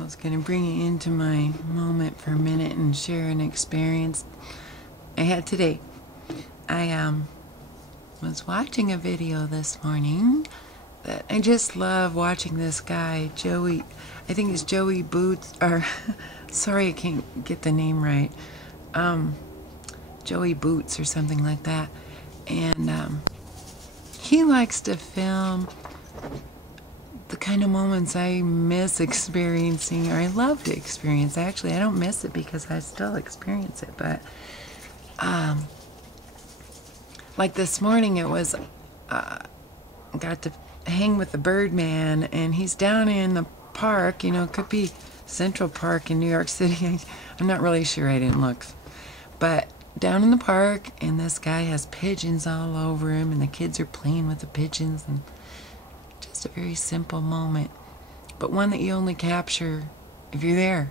I was going to bring you into my moment for a minute and share an experience I had today. I was watching a video this morning that I just love watching. This guy, Joey, I think it's Joey Boots, or sorry, I can't get the name right. Joey Boots or something like that. And he likes to film the kind of moments I miss experiencing, or I love to experience. Actually, I don't miss it because I still experience it. But like this morning, it was got to hang with the Birdman, and he's down in the park. You know, it could be Central Park in New York City. I'm not really sure. I didn't look, but down in the park, and this guy has pigeons all over him, and the kids are playing with the pigeons, and just a very simple moment, but one that you only capture if you're there.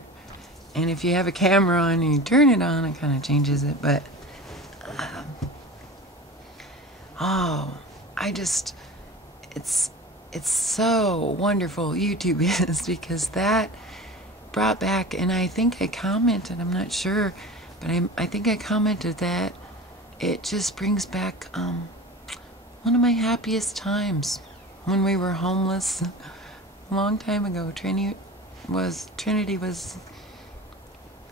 And if you have a camera on and you turn it on, it kind of changes it. But it's so wonderful YouTube is, because that brought back, and I think I commented, I'm not sure, but I think I commented that it just brings back one of my happiest times when we were homeless a long time ago. Trinity was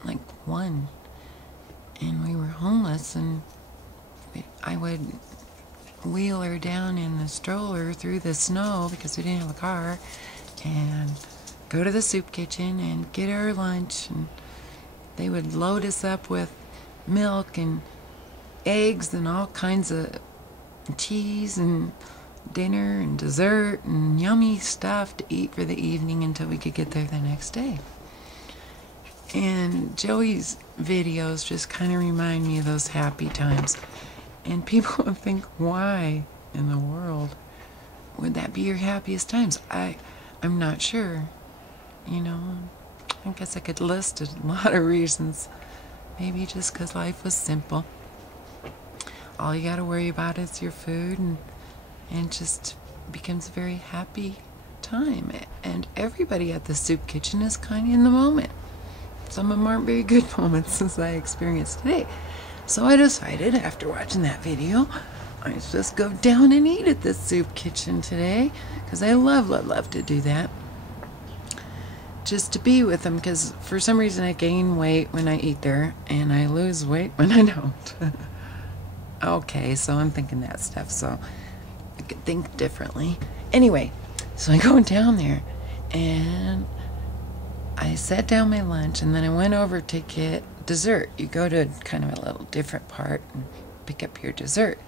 like 1, and we were homeless, and I would wheel her down in the stroller through the snow because we didn't have a car, and go to the soup kitchen and get our lunch, and they would load us up with milk and eggs and all kinds of cheese and dinner and dessert and yummy stuff to eat for the evening until we could get there the next day. And Joey's videos just kind of remind me of those happy times. And people would think, why in the world would that be your happiest times? I'm not sure. You know, I guess I could list a lot of reasons. Maybe just because life was simple. All you got to worry about is your food, and just becomes a very happy time. And everybody at the soup kitchen is kind of in the moment. Some of them aren't very good moments, as I experienced today. So I decided, after watching that video, I'd just go down and eat at the soup kitchen today, because I love to do that. Just to be with them, because for some reason I gain weight when I eat there, and I lose weight when I don't. Okay, so I'm thinking that stuff, so I could think differently. Anyway, so I go down there, and I set down my lunch, and then I went over to get dessert. You go to kind of a little different part and pick up your dessert.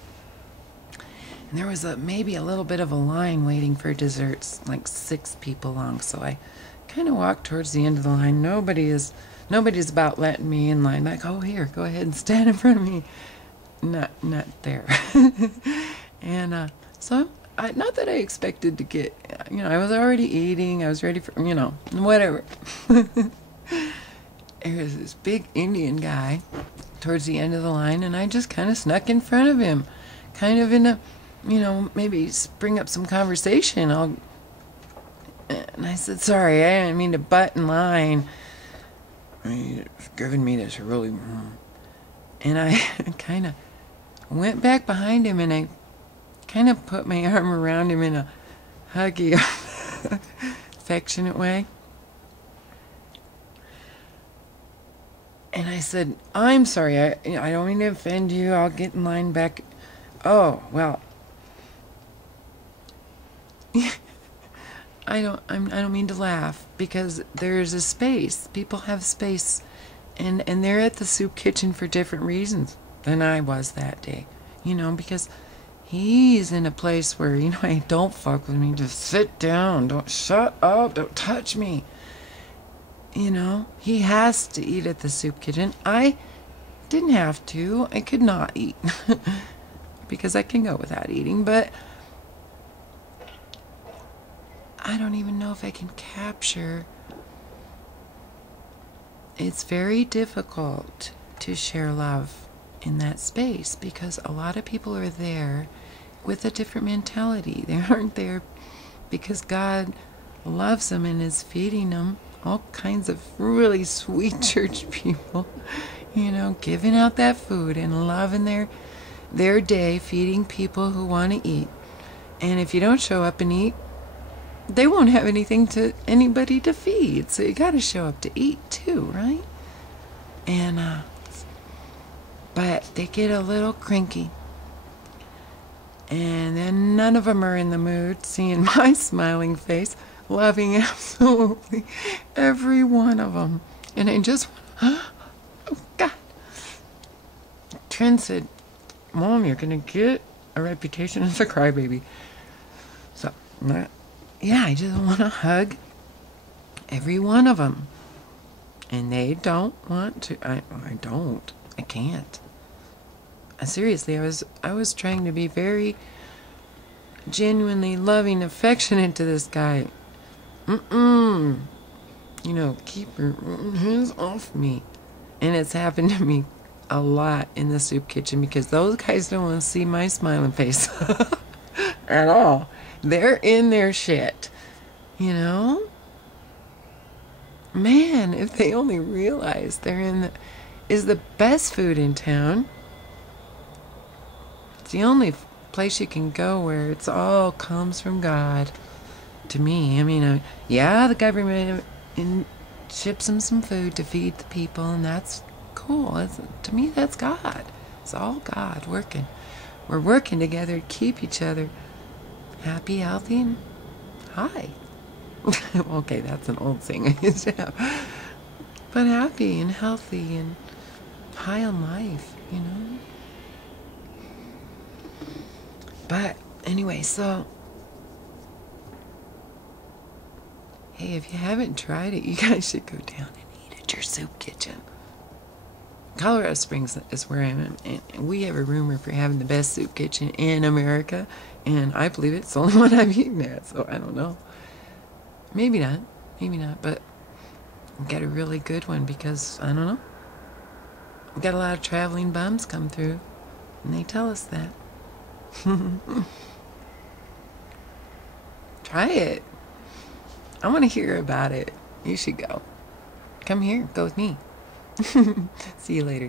And there was maybe a little bit of a line waiting for desserts, like 6 people long, so I kind of walked towards the end of the line. Nobody's about letting me in line, like, oh, here, go ahead and stand in front of me. Not there. And so not that I expected to get, I was already eating, I was ready for, whatever. There was this big Indian guy towards the end of the line, and I just kind of snuck in front of him, kind of in a, maybe bring up some conversation. And I said, sorry, I didn't mean to butt in line. It's giving me this really... And I kind of went back behind him, and I kind of put my arm around him in a huggy, affectionate way. And I said, I'm sorry, I don't mean to offend you. I'll get in line back. Oh, well... I don't mean to laugh, because there's a space. People have space, and they're at the soup kitchen for different reasons than I was that day. Because he's in a place where, hey, don't fuck with me. Just sit down. Don't shut up. Don't touch me. He has to eat at the soup kitchen. I didn't have to. I could not eat because I can go without eating, but I don't even know if I can capture. It's very difficult to share love in that space, because a lot of people are there with a different mentality. They aren't there because God loves them and is feeding them all kinds of really sweet church people, giving out that food and loving their day, feeding people who want to eat. And if you don't show up and eat, they won't have anybody to feed. So you got to show up to eat too, right? And but they get a little cranky. And then none of them are in the mood seeing my smiling face, loving absolutely every one of them. And I just, oh God. Trent said, Mom, you're going to get a reputation as a crybaby. So, yeah, I just want to hug every one of them. And they don't want to. I don't. I can't. Seriously, I was trying to be very genuinely loving, affectionate to this guy. Keep your hands off me. And it's happened to me a lot in the soup kitchen because those guys don't want to see my smiling face at all. They're in their shit, Man, if they only realize is the best food in town. It's the only place you can go where it's all comes from God. To me, the government ships them some food to feed the people, and that's cool. To me, that's God. It's all God working. We're working together to keep each other happy, healthy, and high. Okay, that's an old thing I used to have. But happy and healthy and high on life, But anyway, so hey, if you haven't tried it, you guys should go down and eat at your soup kitchen. Colorado Springs is where I am, and we have a rumor for having the best soup kitchen in America, and I believe it's the only one I've eaten at, so I don't know. Maybe not, but we got a really good one because, I don't know, we got a lot of traveling bums come through, and they tell us that. Try it. I want to hear about it. You should go. Come here. Go with me. See you later.